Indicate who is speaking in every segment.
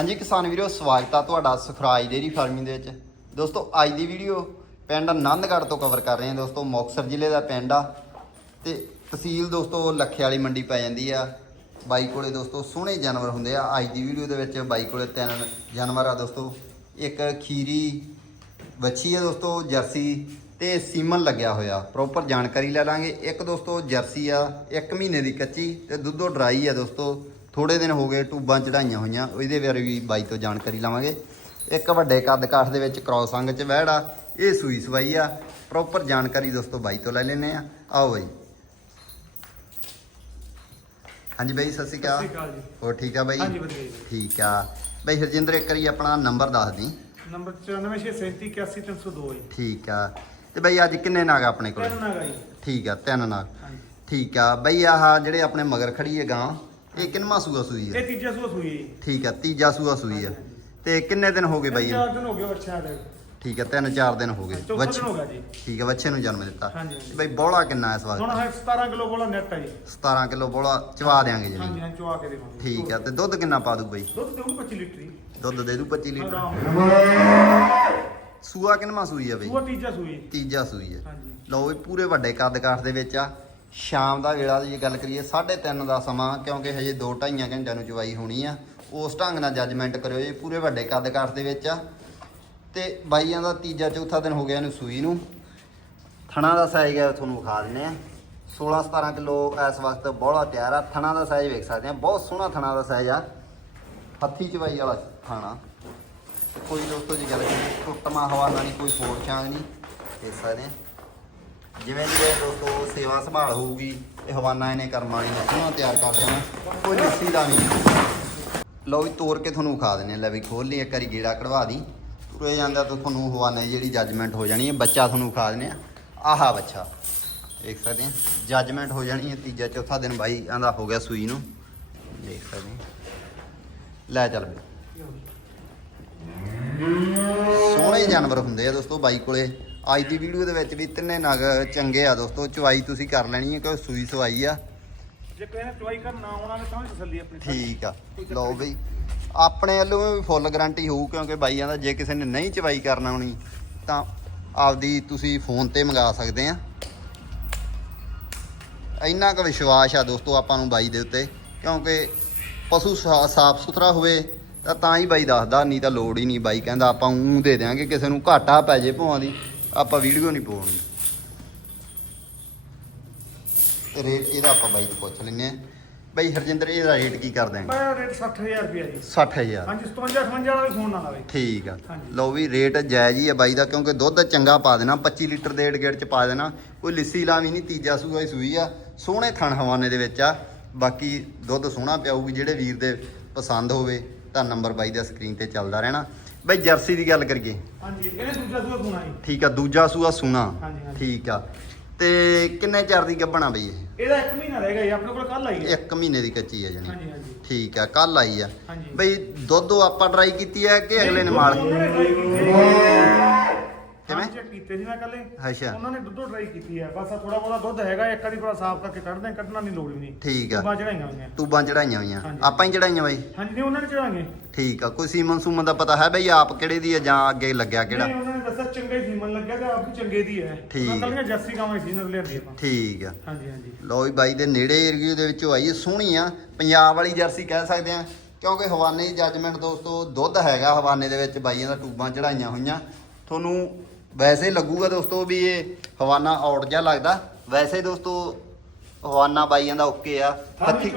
Speaker 1: ਹਾਂਜੀ ਕਿਸਾਨ ਵੀਰੋ, ਸਵਾਗਤ ਆ ਤੁਹਾਡਾ ਸੁਖਰਾਜ ਡੇਰੀ ਫਾਰਮਿੰਗ ਦੇ ਵਿੱਚ। ਦੋਸਤੋ, ਅੱਜ ਦੀ ਵੀਡੀਓ ਪਿੰਡ ਆਨੰਦਗੜ੍ਹ ਤੋਂ ਕਵਰ ਕਰ ਰਹੇ ਹਾਂ ਦੋਸਤੋ, ਮੁਕਤਸਰ ਜ਼ਿਲ੍ਹੇ ਦਾ ਪਿੰਡ ਆ। ਤੇ ਤਹਿਸੀਲ ਦੋਸਤੋ ਲੱਖੇ ਵਾਲੀ ਮੰਡੀ ਪੈ ਜਾਂਦੀ ਆ। ਬਾਈ ਕੋਲੇ ਦੋਸਤੋ, ਸੋਹਣੇ ਜਾਨਵਰ ਹੁੰਦੇ ਆ। ਅੱਜ ਦੀ ਵੀਡੀਓ ਦੇ ਵਿੱਚ ਬਾਈ ਕੋਲੇ ਤਿੰਨ ਜਾਨਵਰ ਆ ਦੋਸਤੋ। ਇੱਕ ਖੀਰੀ ਵੱਛੀ ਆ ਦੋਸਤੋ, ਜਰਸੀ ਤੇ ਸੀਮਨ ਲੱਗਿਆ ਹੋਇਆ। ਪ੍ਰੋਪਰ ਜਾਣਕਾਰੀ ਲੈ ਲਾਂਗੇ। ਇੱਕ ਦੋਸਤੋ, ਜਰਸੀ ਆ, ਇੱਕ ਮਹੀਨੇ ਦੀ ਕੱਚੀ ਤੇ ਦੁੱਧੋ ਡਰਾਈ ਆ ਦੋਸਤੋ। ਥੋੜੇ ਦਿਨ ਹੋ ਗਏ ਟੂਬਾਂ ਚੜਾਈਆਂ ਹੋਈਆਂ ਇਹਦੇ ਬਾਰੇ ਵੀ ਬਾਈ ਤੋਂ ਜਾਣਕਾਰੀ ਲਵਾਂਗੇ। ਇੱਕ ਵੱਡੇ ਕੱਦ ਕਾਠ ਦੇ ਵਿੱਚ ਕ੍ਰੋਸ ਅੰਗ ਚ ਵਹਿੜ ਆ ਇਹ ਸੂਈ ਸਵਾਈ ਆ। ਪ੍ਰੋਪਰ ਜਾਣਕਾਰੀ ਦੋਸਤੋ ਬਾਈ ਤੋਂ ਲੈ ਲੈਨੇ ਆ। ਆਓ ਬਾਈ। ਹਾਂਜੀ ਬਾਈ ਸਤਿ ਸ਼੍ਰੀ ਅਕਾਲ। ਹੋਰ ਠੀਕ ਆ ਬਾਈ?
Speaker 2: ਹਾਂਜੀ ਵਧੀਆ ਜੀ।
Speaker 1: ਠੀਕ ਆ। ਬਾਈ ਹਰਜਿੰਦਰ ਇੱਕ ਵਾਰੀ ਆਪਣਾ ਨੰਬਰ ਦੱਸ ਦੀ।
Speaker 2: ਨੰਬਰ 9467381302 ਜੀ।
Speaker 1: ਠੀਕ ਆ। ਤੇ ਬਈ ਅੱਜ ਕਿੰਨੇ ਨਾਗ ਆਪਣੇ ਕੋਲ?
Speaker 2: ਤਿੰਨ ਨਾਗਾ ਜੀ।
Speaker 1: ਠੀਕ ਆ ਤਿੰਨ ਨਾਗ। ਠੀਕ ਆ। ਬਈ ਆਹ ਜਿਹੜੇ ਆਪਣੇ ਮਗਰ ਖੜੀ ਹੈ ਗਾਂ ਇਹ ਕਿੰਨਵਾਂ ਸੂਆ ਸੂਈ ਹੈ
Speaker 2: ਇਹ ਤੀਜਾ ਸੂਆ ਸੂਈ ਹੈ
Speaker 1: ਠੀਕ ਆ ਤੀਜਾ ਸੂਆ ਸੂਈ ਆ। ਤੇ ਕਿੰਨੇ ਦਿਨ ਹੋ ਗਏ ਬਈ ਇਹਨੂੰ?
Speaker 2: ਚਾਰ ਦਿਨ ਹੋ ਗਏ ਅੱਛਾ ਹੈ
Speaker 1: ਠੀਕ ਆ ਤਿੰਨ ਚਾਰ ਦਿਨ ਹੋ ਗਏ।
Speaker 2: ਚੌਥਾ ਦਿਨ ਹੋ ਗਿਆ ਜੀ।
Speaker 1: ਠੀਕ ਆ ਬੱਚੇ ਨੂੰ ਜਨਮ ਦਿੱਤਾ।
Speaker 2: ਹਾਂਜੀ, ਹਾਂਜੀ।
Speaker 1: ਬਈ ਬੋਲਾ ਕਿੰਨਾ ਇਸ
Speaker 2: ਹੁਣ
Speaker 1: ਵਕਤ
Speaker 2: ਹੈ 17 ਕਿਲੋ ਬੋਲਾ ਨੈਟ ਹੈ ਜੀ।
Speaker 1: 17 ਕਿਲੋ ਬੋਲਾ ਚਵਾ ਦੇਾਂਗੇ
Speaker 2: ਹਾਂਜੀ
Speaker 1: ਜੀ
Speaker 2: ਹਾਂ ਚੁਆ ਕੇ ਦੇਵਾਂਗੇ।
Speaker 1: ਠੀਕ ਆ ਤੇ ਦੁੱਧ ਕਿੰਨਾ ਪਾ ਦੂ ਬਈ?
Speaker 2: ਦੁੱਧ ਦੇਉਂ 25 ਲੀਟਰ ਜੀ।
Speaker 1: ਦੁੱਧ ਦੇ ਦੂ 25 ਲੀਟਰ।
Speaker 2: ਆਰਾਮ
Speaker 1: ਸੂਆ ਕਿੰਨਵਾਂ ਸੂਈ ਆ ਬਈ?
Speaker 2: ਸੂਆ ਤੀਜਾ ਸੂਈ ਹੈ।
Speaker 1: ਤੀਜਾ ਸੂਈ ਆ।
Speaker 2: ਹਾਂਜੀ।
Speaker 1: ਲਓ ਵੀ ਪੂਰੇ ਵੱਡੇ ਕੱਦ ਕਾਠ ਦੇ ਵਿੱਚ ਆ। ਸ਼ਾਮ ਦਾ ਵੇਲਾ ਦੀ ਜੇ ਗੱਲ ਕਰੀਏ 3:30 ਦਾ ਸਮਾਂ, ਕਿਉਂਕਿ ਹਜੇ 2-2.5 ਘੰਟਿਆਂ ਨੂੰ ਚਵਾਈ ਹੋਣੀ ਆ। ਉਸ ਢੰਗ ਨਾਲ ਜੱਜਮੈਂਟ ਕਰਿਓ ਜੇ, ਪੂਰੇ ਵੱਡੇ ਕੱਦ ਕਾਠ ਦੇ ਵਿੱਚ ਆ। ਤੇ ਬਾਈਆਂ ਦਾ ਤੀਜਾ ਚੌਥਾ ਦਿਨ ਹੋ ਗਿਆ ਇਹਨੂੰ ਸੂਈ ਨੂੰ। ਥਣਾ ਦਾ ਸਾਈਜ਼ ਹੈ ਤੁਹਾਨੂੰ ਵਿਖਾ ਦਿੰਨੇ ਆ। 16-17 ਕਿਲੋ ਇਸ ਵਕਤ ਬੋਲਾ ਤਿਆਰ ਆ। ਥਣਾ ਦਾ ਸਾਈਜ਼ ਵੇਖ ਸਕਦੇ ਆ, ਬਹੁਤ ਸੋਹਣਾ ਥਣਾ ਦਾ ਸਾਈਜ਼ ਆ। ਹੱਥੀ ਚਵਾਈ ਵਾਲਾ ਥਾਣਾ ਕੋਈ ਦੋਸਤੋ ਜੀ ਗੱਲ ਕਰੀਏ, ਟੁੱਟਮਾ ਹਵਾਲਾ ਨਹੀਂ, ਕੋਈ ਫੋੜ ਚਾਂਗ ਨਹੀਂ, ਦੇਖ ਸਕਦੇ ਆ। ਜਿਵੇਂ ਜਿਵੇਂ ਦੋਸਤੋ ਸੇਵਾ ਸੰਭਾਲ ਹੋਊਗੀ ਇਹ ਹਵਾਨਾ ਇਹਨੇ ਕਰਮ ਵਾਲੀ ਨੇ ਤਿਆਰ ਕਰ ਦੇਣਾ। ਕੋਈ ਲੱਸੀ ਦਾ ਨਹੀਂ। ਲਓ ਵੀ ਤੋੜ ਕੇ ਤੁਹਾਨੂੰ ਵਿਖਾ ਦਿੰਨੇ ਆ ਲੈ ਵੀ ਖੋਲ ਲਈ, ਇੱਕ ਵਾਰੀ ਗੇੜਾ ਕਢਵਾ ਦੀ। ਤੁਰੇ ਜਾਂਦਾ ਤਾਂ ਤੁਹਾਨੂੰ ਹਵਾਨਾ ਦੀ ਜਿਹੜੀ ਜੱਜਮੈਂਟ ਹੋ ਜਾਣੀ ਹੈ, ਬੱਚਾ ਤੁਹਾਨੂੰ ਵਿਖਾ ਦਿੰਨੇ ਆ ਆਹਾ ਬੱਚਾ, ਦੇਖ ਸਕਦੇ ਆ ਜੱਜਮੈਂਟ ਹੋ ਜਾਣੀ ਹੈ ਤੀਜਾ, ਚੌਥਾ ਦਿਨ ਬਾਈ ਆਂਦਾ ਹੋ ਗਿਆ ਸੂਈ ਨੂੰ। ਦੇਖ ਸਕਦੇ ਲੈ ਚੱਲ ਬਈ। ਸੋਹਣੇ ਜਾਨਵਰ ਹੁੰਦੇ ਆ ਦੋਸਤੋ ਬਾਈ ਕੋਲੇ। ਅੱਜ ਦੀ ਵੀਡੀਓ ਦੇ ਵਿੱਚ ਵੀ ਤਿੰਨੇ ਨਗ ਚੰਗੇ ਆ ਦੋਸਤੋ ਚਵਾਈ ਤੁਸੀਂ ਕਰ ਲੈਣੀ ਹੈ ਕਿਉਂਕਿ ਸੂਈ ਸਵਾਈ ਆ।
Speaker 2: ਜੇ ਕਿਸੇ ਨੇ ਚੁਆਈ ਕਰਨਾ ਉਹਨਾਂ ਨੇ ਤਾਂ ਵੀ ਤਸੱਲੀ ਆਪਣੀ
Speaker 1: ਠੀਕ ਆ। ਲਓ ਬਈ ਆਪਣੇ ਵੱਲੋਂ ਵੀ ਫੁੱਲ ਗਾਰੰਟੀ ਹੋਊ ਕਿਉਂਕਿ ਬਾਈਆਂ ਦਾ ਜੇ ਕਿਸੇ ਨੇ ਨਹੀਂ ਚਵਾਈ ਕਰਨਾ ਹੋਣੀ ਤਾਂ ਆਪਦੀ ਤੁਸੀਂ ਫੋਨ ਤੇ ਮੰਗਾ ਸਕਦੇ ਆ। ਇੰਨਾ ਕੁ ਵਿਸ਼ਵਾਸ ਆ ਦੋਸਤੋ ਆਪਾਂ ਨੂੰ ਬਾਈ ਦੇ ਉੱਤੇ ਕਿਉਂਕਿ ਪਸ਼ੂ ਸਾਫ਼ ਸੁਥਰਾ ਹੋਵੇ ਤਾਂ ਤਾਂ ਹੀ ਬਾਈ ਦੱਸਦਾ ਨਹੀਂ ਤਾਂ ਲੋੜ ਹੀ ਨਹੀਂ ਬਾਈ ਕਹਿੰਦਾ ਆਪਾਂ ਉਂ ਦੇ ਦਿਆਂਗੇ ਕਿਸੇ ਨੂੰ ਘਾਟਾ ਪੈ ਜੇ ਭਵਾਂ ਦੀ। ਆਪਾਂ ਵੀਡੀਓ ਨਹੀਂ ਪਾਉਣੀ। ਤੇ ਰੇਟ ਇਹਦਾ ਆਪਾਂ ਬਾਈ ਤੋਂ ਪੁੱਛ ਲੈਂਦੇ ਆ ਬਾਈ ਹਰਜਿੰਦਰ ਇਹਦਾ ਰੇਟ ਕੀ ਕਰ ਦੇਂਗੇ
Speaker 2: ਮੈਂ ਰੇਟ 60000 ਰੁਪਏ ਜੀ।
Speaker 1: 60000
Speaker 2: ਹਾਂਜੀ 57 58 ਵਾਲਾ ਵੀ ਫੋਨ ਨਾ ਲਾਵੇ।
Speaker 1: ਠੀਕ ਆ।
Speaker 2: ਹਾਂਜੀ।
Speaker 1: ਲਓ ਵੀ ਰੇਟ ਜਾਇਜ਼ ਹੀ ਆ ਬਾਈ ਦਾ ਕਿਉਂਕਿ ਦੁੱਧ ਚੰਗਾ ਪਾ ਦੇਣਾ 25 ਲੀਟਰ ਦੇ ਗੇੜ ਚ ਪਾ ਦੇਣਾ। ਕੋਈ ਲਿੱਸੀ ਲਾਵੀ ਨਹੀਂ ਤੀਜਾ ਸੂਆ ਹੀ ਸੂਈ ਆ। ਸੋਹਣੇ ਥਣ ਹਵਾਨੇ ਦੇ ਵਿੱਚ ਆ। ਬਾਕੀ ਦੁੱਧ ਸੋਹਣਾ ਪਿਆਊਗੀ ਜਿਹੜੇ ਵੀਰ ਦੇ ਪਸੰਦ ਹੋਵੇ ਤਾਂ ਨੰਬਰ ਬਾਈ ਦਾ ਸਕਰੀਨ ਤੇ ਚੱਲਦਾ ਰਹਿਣਾ। ਬਾਈ ਜਰਸੀ ਦੀ ਗੱਲ ਕਰੀਏ।
Speaker 2: ਹਾਂਜੀ ਇਹਨੇ ਦੂਜਾ ਸੂਆ ਸੁਣਾ ਜੀ।
Speaker 1: ਠੀਕ ਆ ਦੂਜਾ ਸੂਆ ਸੂਣਾ।
Speaker 2: ਹਾਂਜੀ, ਹਾਂਜੀ।
Speaker 1: ਠੀਕ ਆ। ਤੇ ਕਿੰਨੇ ਚਿਰ ਦੀ ਗੱਭਣਾ ਬਈ ਇਹ?
Speaker 2: ਇਹਦਾ 1 ਮਹੀਨਾ ਰਹਿ ਗਿਆ ਜੀ ਆਪਣੇ ਕੋਲ ਕੱਲ ਆਈ ਹੈ।
Speaker 1: ਇੱਕ ਮਹੀਨੇ ਦੀ ਕੱਚੀ ਆ ਜਣੀ।
Speaker 2: ਹਾਂਜੀ ਹਾਂਜੀ।
Speaker 1: ਠੀਕ ਆ ਕੱਲ ਆਈ ਆ।
Speaker 2: ਹਾਂਜੀ।
Speaker 1: ਬਈ ਦੁੱਧ ਉਹ ਆਪਾਂ ਟਰਾਈ ਕੀਤੀ ਹੈ ਕਿ ਅਗਲੇ ਨੇ ਮਾਲ
Speaker 2: ਨੇ ਕੀਤੀ
Speaker 1: ਕਿਵੇਂ?
Speaker 2: ਚੈੱਕ ਕੀਤੇ ਸੀ ਮੈਂ ਕੱਲੇ
Speaker 1: ਅੱਛਾ।
Speaker 2: ਉਹਨਾਂ ਨੇ ਦੁੱਧੋਂ ਟਰਾਈ ਕੀਤੀ ਹੈ ਬਸ ਥੋੜਾ ਬਹੁਤਾ ਦੁੱਧ ਹੈਗਾ ਇੱਕ ਵਾਰੀ ਪੂਰਾ ਸਾਫ਼ ਕਰਕੇ ਕੱਢਦੇ ਹਾਂ, ਕੱਢਣਾ ਨਹੀਂ ਲੋੜ ਵੀ ਨਹੀਂ।
Speaker 1: ਠੀਕ ਆ।
Speaker 2: ਬਾਅਦ ਚੜਾਈਆਂ ਹੋਈਆਂ।
Speaker 1: ਟੂਬਾਂ ਚੜਾਈਆਂ ਹੋਈਆਂ।
Speaker 2: ਹਾਂਜੀ।
Speaker 1: ਆਪਾਂ ਹੀ ਚੜਾਈਆਂ ਬਾਈ।
Speaker 2: ਹਾਂਜੀ ਨਹੀਂ ਉਹਨਾਂ ਨੇ ਚੜਾਵਾਂਗੇ
Speaker 1: ਠੀਕ ਆ ਕੋਈ ਸੀਮਨ ਸੂਮਨ ਦਾ ਪਤਾ ਹੈ ਬਈ ਆਪ ਕਿਹੜੇ ਦੀ ਹੈ ਜਾਂ ਅੱਗੇ ਲੱਗਿਆ
Speaker 2: ਨਹੀਂ
Speaker 1: ਕਿਹੜਾ
Speaker 2: ਉਹਨਾਂ ਨੇ ਦੱਸਿਆ ਚੰਗੇ ਸੀ ਮਨ ਲੱਗਿਆ ਤੇ ਆਪ ਵੀ ਚੰਗੇ ਦੀ ਹੈ
Speaker 1: ਠੀਕ।
Speaker 2: ਉਹਨਾਂ
Speaker 1: ਹੈ।
Speaker 2: ਕੱਲੀਆਂ ਜਰਸੀ ਗਾਵਾਂ ਸੀ ਨਾਲ ਲਿਆਂਦੀ ਆਪਾਂ।
Speaker 1: ਠੀਕ ਆ।
Speaker 2: ਹਾਂਜੀ ਹਾਂਜੀ।
Speaker 1: ਲਓ ਵੀ ਬਾਈ ਦੇ ਨੇੜੇ ਏਰੀਏ ਦੇ ਵਿੱਚੋਂ ਆਈ ਹੈ ਸੋਹਣੀ ਆ। ਪੰਜਾਬ ਵਾਲੀ ਜਰਸੀ ਕਹਿ ਸਕਦੇ ਆ ਕਿਉਂਕਿ ਹਵਾਨੇ ਦੀ ਜੱਜਮੈਂਟ ਦੋਸਤੋ ਦੁੱਧ ਹੈਗਾ ਹਵਾਨੇ ਦੇ ਵਿੱਚ ਬਾਈਆਂ ਦਾ ਟੂਬਾਂ ਚੜਾਈਆਂ ਹੋਈਆਂ। ਤੁਹਾਨੂੰ ਵੈਸੇ ਲੱਗੂਗਾ ਦੋਸਤੋ ਵੀ ਇਹ ਹਵਾਨਾ ਆਊਟ ਜਿਹਾ ਲੱਗਦਾ। ਵੈਸੇ ਦੋਸਤੋ ਹਵਾਨਾ ਬਾਈਆਂ ਦਾ ਓਕੇ ਆ।
Speaker 2: ਹੱਥੀ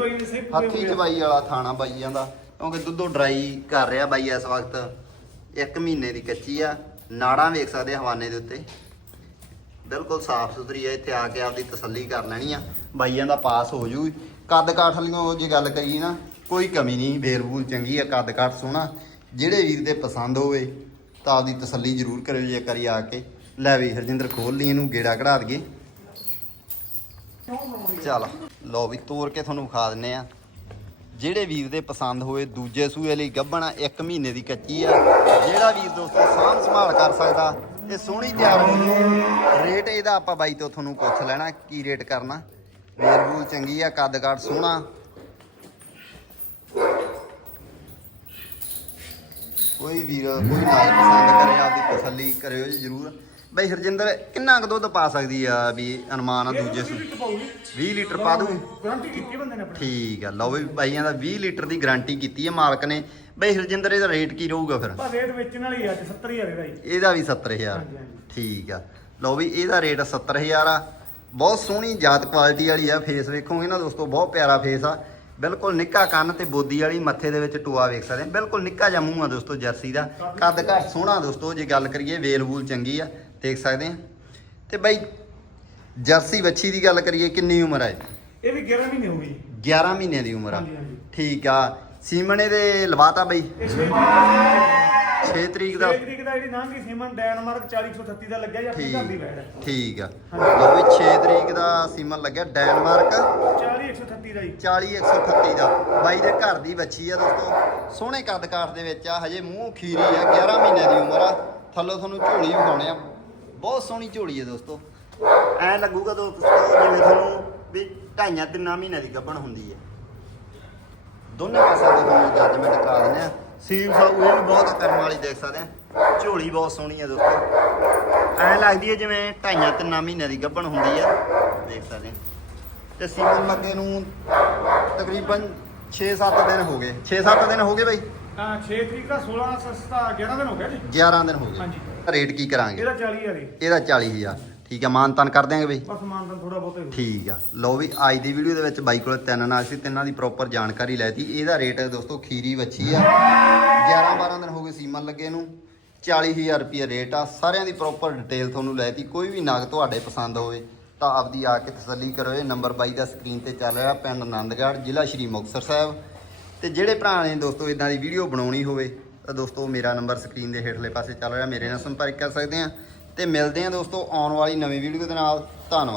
Speaker 1: ਹੱਥੀ
Speaker 2: ਹੋ।
Speaker 1: ਚਵਾਈ ਵਾਲਾ ਥਾਣਾ ਬਾਈਆਂ ਦਾ ਕਿਉਂਕਿ ਦੁੱਧੋਂ ਡਰਾਈ ਕਰ ਰਿਹਾ ਬਾਈ ਇਸ ਵਕਤ। ਇੱਕ ਮਹੀਨੇ ਦੀ ਕੱਚੀ ਆ। ਨਾੜਾਂ ਵੇਖ ਸਕਦੇ ਆ ਹਵਾਨੇ ਦੇ ਉੱਤੇ। ਬਿਲਕੁਲ ਸਾਫ਼ ਸੁਥਰੀ ਹੈ ਇੱਥੇ ਆ ਕੇ ਆਪਦੀ ਤਸੱਲੀ ਕਰ ਲੈਣੀ ਆ। ਬਾਈਆਂ ਦਾ ਪਾਸ ਹੋ ਜੂ। ਕੱਦ ਕਾਠ ਵਾਲੀਆਂ ਜੇ ਗੱਲ ਕਰੀਏ ਨਾ ਕੋਈ ਕਮੀ ਨਹੀਂ। ਬੇਰਬੂਲ ਚੰਗੀ ਆ। ਕੱਦ ਕਾਠ ਸੋਹਣਾ। ਜਿਹੜੇ ਵੀਰ ਦੇ ਪਸੰਦ ਹੋਵੇ ਤਾਂ ਆਪਦੀ ਤਸੱਲੀ ਜ਼ਰੂਰ ਕਰਿਓ ਜੇ ਕਰੀ ਆ ਕੇ। ਲੈ ਵੀ ਹਰਜਿੰਦਰ ਖੋਲ ਲਈ ਇਹਨੂੰ, ਗੇੜਾ ਕਢਾ ਦਈਏ। ਚੱਲ, ਲਓ ਵੀ ਤੋੜ ਕੇ ਤੁਹਾਨੂੰ ਵਿਖਾ ਦਿੰਨੇ ਆ। ਜਿਹੜੇ ਵੀਰ ਦੇ ਪਸੰਦ ਹੋਏ, ਦੂਜੇ ਸੂਏ ਲਈ ਗੱਭਣਾ 1 ਮਹੀਨੇ ਦੀ ਕੱਚੀ ਆ। ਜਿਹੜਾ ਵੀਰ ਦੋਸਤੋ ਸਾਂਭ ਸੰਭਾਲ ਕਰ ਸਕਦਾ, ਇਹ ਸੋਹਣੀ ਤਿਆਰ ਹੋ ਰੇਟ ਇਹਦਾ ਆਪਾਂ ਬਾਈ ਤੋਂ ਤੁਹਾਨੂੰ ਪੁੱਛ ਲੈਣਾ, ਕੀ ਰੇਟ ਕਰਨਾ। ਵੇਰਬੂਲ ਚੰਗੀ ਆ ਕੱਦ ਕਾਠ ਸੋਹਣਾ। ਕੋਈ ਵੀਰ ਕੋਈ ਨਾਗ ਪਸੰਦ ਕਰੇ ਆਪਦੀ ਤਸੱਲੀ ਕਰਿਓ ਜੀ ਜਰੂਰ। ਬਈ ਹਰਜਿੰਦਰ ਕਿੰਨਾ ਕੁ ਦੁੱਧ ਪਾ ਸਕਦੀ ਆ ਵੀ ਅਨੁਮਾਨ ਆ ਦੂਜੇ ਸੂ
Speaker 2: ਵਿੱਚ ਪਾਉਗੀ
Speaker 1: 20 ਲੀਟਰ ਪਾ ਦੂ
Speaker 2: ਗਾਰੰਟੀ ਕੀਤੀ ਬੰਦੇ ਨੇ ਆਪਣੀ।
Speaker 1: ਠੀਕ ਆ ਲਓ ਵੀ ਬਾਈਆਂ ਦਾ 20 ਲੀਟਰ ਦੀ ਗਾਰੰਟੀ ਕੀਤੀ ਹੈ ਮਾਲਕ ਨੇ। ਬਈ ਹਰਜਿੰਦਰ ਇਹਦਾ ਰੇਟ ਕੀ ਰਹੂਗਾ ਫਿਰ?
Speaker 2: ਬਸ ਰੇਟ ਵੇਚਣ ਵਾਲੀ ਅੱਜ 70000 ਇਹਦਾ ਜੀ।
Speaker 1: ਇਹਦਾ ਵੀ 70000
Speaker 2: ਹਾਂਜੀ, ਹਾਂਜੀ।
Speaker 1: ਠੀਕ ਆ। ਲਓ ਵੀ ਇਹਦਾ ਰੇਟ 70000 ਆ। ਬਹੁਤ ਸੋਹਣੀ ਜਾਤ ਕੁਆਲਿਟੀ ਵਾਲੀ ਆ ਫੇਸ ਵੇਖੋਗੇ ਨਾ ਦੋਸਤੋ ਬਹੁਤ ਪਿਆਰਾ ਫੇਸ ਆ। ਬਿਲਕੁਲ ਨਿੱਕਾ ਕੰਨ ਤੇ ਬੋਦੀ ਵਾਲੀ ਮੱਥੇ ਦੇ ਵਿੱਚ ਟੂਆ ਵੇਖ ਸਕਦੇ ਆ ਬਿਲਕੁਲ ਨਿੱਕਾ ਜਿਹਾ ਮੂੰਹ ਆ ਦੋਸਤੋ ਜਰਸੀ ਦਾ। ਕੱਦ ਘੱਟ ਸੋਹਣਾ ਦੋਸਤੋ ਜੇ ਗੱਲ ਕਰੀਏ ਵੇਲ ਵੂਲ ਚੰਗੀ ਆ ਦੇਖ ਸਕਦੇ ਆ ਤੇ ਬਾਈ ਜਰਸੀ ਵੱਛੀ ਦੀ ਗੱਲ ਕਰੀਏ ਕਿੰਨੀ ਉਮਰ ਹੈ
Speaker 2: ਇਹ? ਵੀ 11 ਮਹੀਨੇ ਹੋ ਗਈ।
Speaker 1: 11 ਮਹੀਨੇ ਦੀ ਉਮਰ ਆ। ਠੀਕ ਆ। ਸੀਮਣੇ ਦੇ ਲਵਾਤਾ ਬਈ।
Speaker 2: 6 ਤਰੀਕ
Speaker 1: 6 ਤਰੀਕ ਦਾ
Speaker 2: 6 ਤਰੀਕ ਦਾ ਜਿਹੜੀ ਨਾਂਗੀ ਸੀਮਨ ਡੈਨਮਾਰਕ 4036 ਦਾ ਲੱਗਿਆ ਜਾਂ ਆਪਣੀ ਘਰ ਦੀ ਵੈੜ ਹੈ
Speaker 1: ਠੀਕ ਆ। ਲਓ ਵੀ 6 ਤਰੀਕ ਦਾ ਸੀਮਨ ਲੱਗਿਆ ਡੈਨਮਾਰਕ।
Speaker 2: 40138 ਦਾ ਜੀ।
Speaker 1: 40138 ਦਾ। ਬਾਈ ਦੇ ਘਰ ਦੀ ਬੱਚੀ ਆ ਦੋਸਤੋ। ਸੋਹਣੇ ਕੱਦ ਕਾਠ ਦੇ ਵਿੱਚ ਆ ਹਜੇ ਮੂੰਹ ਖੀਰੀ ਆ 11 ਮਹੀਨਿਆਂ ਦੀ ਉਮਰ ਆ। ਥੱਲੋਂ ਤੁਹਾਨੂੰ ਝੋਲੀ ਵਿਖਾਉਣੇ ਆ। ਬਹੁਤ ਸੋਹਣੀ ਝੋਲੀ ਆ ਦੋਸਤੋ। ਐ ਲੱਗੂਗਾ ਦੋਸਤੋ ਜਿਵੇਂ ਤੁਹਾਨੂੰ ਵੀ ਢਾਈਆਂ ਤਿੰਨਾਂ ਮਹੀਨਿਆਂ ਦੀ ਗੱਭਣ ਹੁੰਦੀ ਹੈ ਦੋਨੇ ਪਾਸਿਆਂ ਤੋਂ ਜੱਜਮੈਂਟ ਕਰਾ ਦਿੰਦੇ ਆ। ਸੀਮ ਸਾਊ ਇਹ ਵੀ ਬਹੁਤ ਕਰਮ ਵਾਲੀ ਦੇਖ ਸਕਦੇ ਆ। ਝੋਲੀ ਬਹੁਤ ਸੋਹਣੀ ਆ ਦੋਸਤੋ। ਐ ਲੱਗਦੀ ਹੈ ਜਿਵੇਂ ਢਾਈਆਂ ਤਿੰਨਾਂ ਮਹੀਨਿਆਂ ਦੀ ਗੱਭਣ ਹੁੰਦੀ ਆ। ਦੇਖ ਸਕਦੇ ਆ। ਤੇ ਸੀਮਨ ਲੱਗੇ ਨੂੰ ਤਕਰੀਬਨ 6-7 ਦਿਨ ਹੋ ਗਏ। 6-7 ਦਿਨ ਹੋ ਗਏ ਬਾਈ?
Speaker 2: ਹਾਂ 6 ਤਰੀਕ ਦਾ 16 ਸਸਤਾ 11 ਦਿਨ ਹੋ ਗਿਆ ਜੀ।
Speaker 1: 11 ਦਿਨ ਹੋ ਗਏ।
Speaker 2: ਹਾਂਜੀ।
Speaker 1: ਰੇਟ ਕੀ ਕਰਾਂਗੇ?
Speaker 2: ਇਹਦਾ 40000 ਜੀ
Speaker 1: ਇਹਦਾ 40000 ਠੀਕ ਆ ਮਾਨਤਨ ਕਰ ਦਿਆਂਗੇ ਬਈ?
Speaker 2: ਬਸ ਮਾਨਦਨ ਥੋੜਾ ਬਹੁਤ
Speaker 1: ਠੀਕ ਆ। ਲਓ ਵੀ ਅੱਜ ਦੀ ਵੀਡੀਓ ਦੇ ਵਿੱਚ ਬਾਈ ਕੋਲ ਤਿੰਨ ਨਾਗ ਸੀ ਤਿੰਨਾਂ ਦੀ ਪ੍ਰੋਪਰ ਜਾਣਕਾਰੀ ਲੈਤੀ ਇਹਦਾ ਰੇਟ ਦੋਸਤੋ ਖੀਰੀ ਵੱਛੀ ਆ। 11 12 ਦਿਨ ਹੋ ਗਏ ਸੀਮਨ ਲੱਗੇ ਨੂੰ। 40000 ਰੁਪਏ ਰੇਟ ਆ। ਸਾਰਿਆਂ ਦੀ ਪ੍ਰੋਪਰ ਡਿਟੇਲ ਤੁਹਾਨੂੰ ਲੈਤੀ ਕੋਈ ਵੀ ਨਾਗ ਤੁਹਾਡੇ ਪਸੰਦ ਹੋਵੇ ਤਾਂ ਆਪਦੀ ਆ ਕੇ ਤਸੱਲੀ ਕਰੋ। ਇਹ ਨੰਬਰ ਬਾਈ ਦਾ ਸਕਰੀਨ ਤੇ ਚੱਲ ਰਿਹਾ ਪਿੰਡ ਆਨੰਦਗੜ੍ਹ ਜ਼ਿਲ੍ਹਾ ਸ਼੍ਰੀ ਮੁਕਤਸਰ ਸਾਹਿਬ। ਤੇ ਜਿਹੜੇ ਭਰਾ ਨੇ ਦੋਸਤੋ ਇਦਾਂ ਦੀ ਵੀਡੀਓ ਬਣਾਉਣੀ ਹੋਵੇ ਤਾਂ ਦੋਸਤੋ ਮੇਰਾ ਨੰਬਰ ਸਕਰੀਨ ਦੇ ਹੇਠਲੇ ਪਾਸੇ ਚੱਲ ਰਿਹਾ। ਮੇਰੇ ਨਾਲ ਸੰਪਰਕ ਕਰ ਸਕਦੇ ਆ। ਤੇ ਮਿਲਦੇ ਹਾਂ ਦੋਸਤੋ ਆਉਣ ਵਾਲੀ ਨਵੀਂ ਵੀਡੀਓ ਦੇ ਨਾਲ। ਧੰਨਵਾਦ।